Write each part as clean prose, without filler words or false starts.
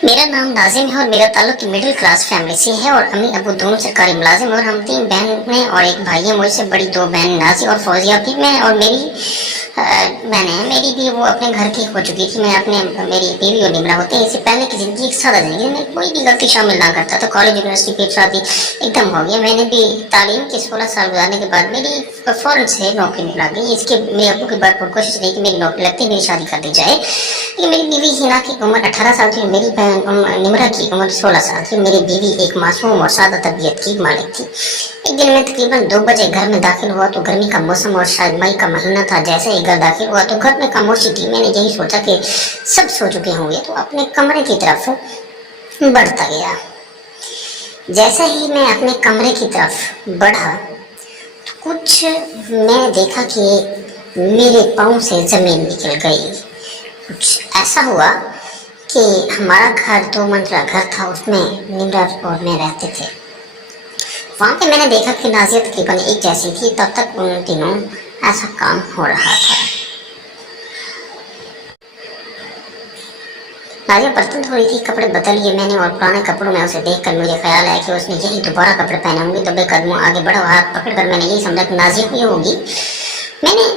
मेरा नाम नाजिम है और मेरा ताल्लुक मिडिल क्लास फैमिली से है और अम्मी अबू दोनों सरकारी मुलाजिम और हम 3 बहन हैं और एक भाई है। मुझसे बड़ी 2 बहन नाजी और फौजिया भी। मैं और मेरी बहन है। मेरी भी वो अपने घर की हो चुकी थी। मैं अपने मेरी बीवी और निमरा होते हैं। इससे पहले की ज़िंदगी एक सादा ज़िंदगी में कोई भी गलती शामिल ना करता था। कॉलेज यूनिवर्सिटी पे शादी एकदम हो गया। मैंने भी तालीम के 16 साल गुजारने के बाद मेरी फ़ौरन से नौकरी मिला गई। इसके मेरे अबू की भरपूर कोशिश रही कि मेरी नौकरी लगती मेरी शादी कर दी जाए। लेकिन मेरी बीवी हिना की उम्र 18 साल थी। मेरी बहन निमरा की उम्र 16 साल थी। मेरी बीवी एक मासूम और सादा तबीयत की मालिक थी। एक दिन मैं तकरीबन 2 बजे घर में दाखिल हुआ तो गर्मी का मौसम और शायद मई का महीना था। जैसे ही घर दाखिल हुआ तो घर में खामोशी थी। मैंने यही सोचा कि सब सो चुके होंगे तो अपने कमरे की तरफ बढ़ता गया। जैसे ही मैं अपने कमरे की तरफ बढ़ा तो कुछ मैं देखा कि मेरे पाँव से ज़मीन निकल गई। कुछ ऐसा हुआ कि हमारा घर 2 मंजिला घर था, उसमें निमरा और मैं रहते थे। वहाँ पे मैंने देखा कि नाज़िया तकरीबन एक जैसी थी। तब तक उन दिनों ऐसा काम हो रहा था। नाज़िया बर्तन धो रही थी, कपड़े बदल लिए मैंने और पुराने कपड़ों में उसे देखकर मुझे ख्याल आया कि उसने यही दोबारा कपड़े पहने होंगे। दबे कदमों आगे बढ़ा, हाथ पकड़कर मैंने यही समझा कि नाज़िया ही होगी। मैंने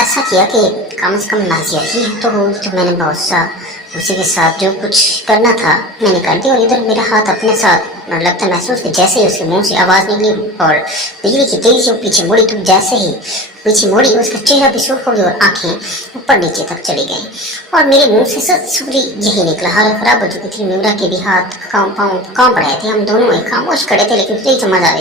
ऐसा किया कि कम से कम नाज़िया ही तो होगी। तो मैंने बहुत सा उसी के साथ जो कुछ करना था मैंने कर दिया। और इधर मेरा हाथ अपने साथ लगता महसूस कि जैसे ही उसके मुंह से आवाज़ निकली और बिजली की तेजी से पीछे मुड़ी तो जैसे ही पीछे मुड़ी उसका चेहरा भी सुर्ख हो गया और आंखें ऊपर नीचे तक चली गईं और मेरे मुंह से ससुरी यही निकला। हालत खराब हो चुकी थी। निमरा के भी हाथ कांप रहे थे। हम दोनों एक खामोश खड़े थे लेकिन यही समझ आ रही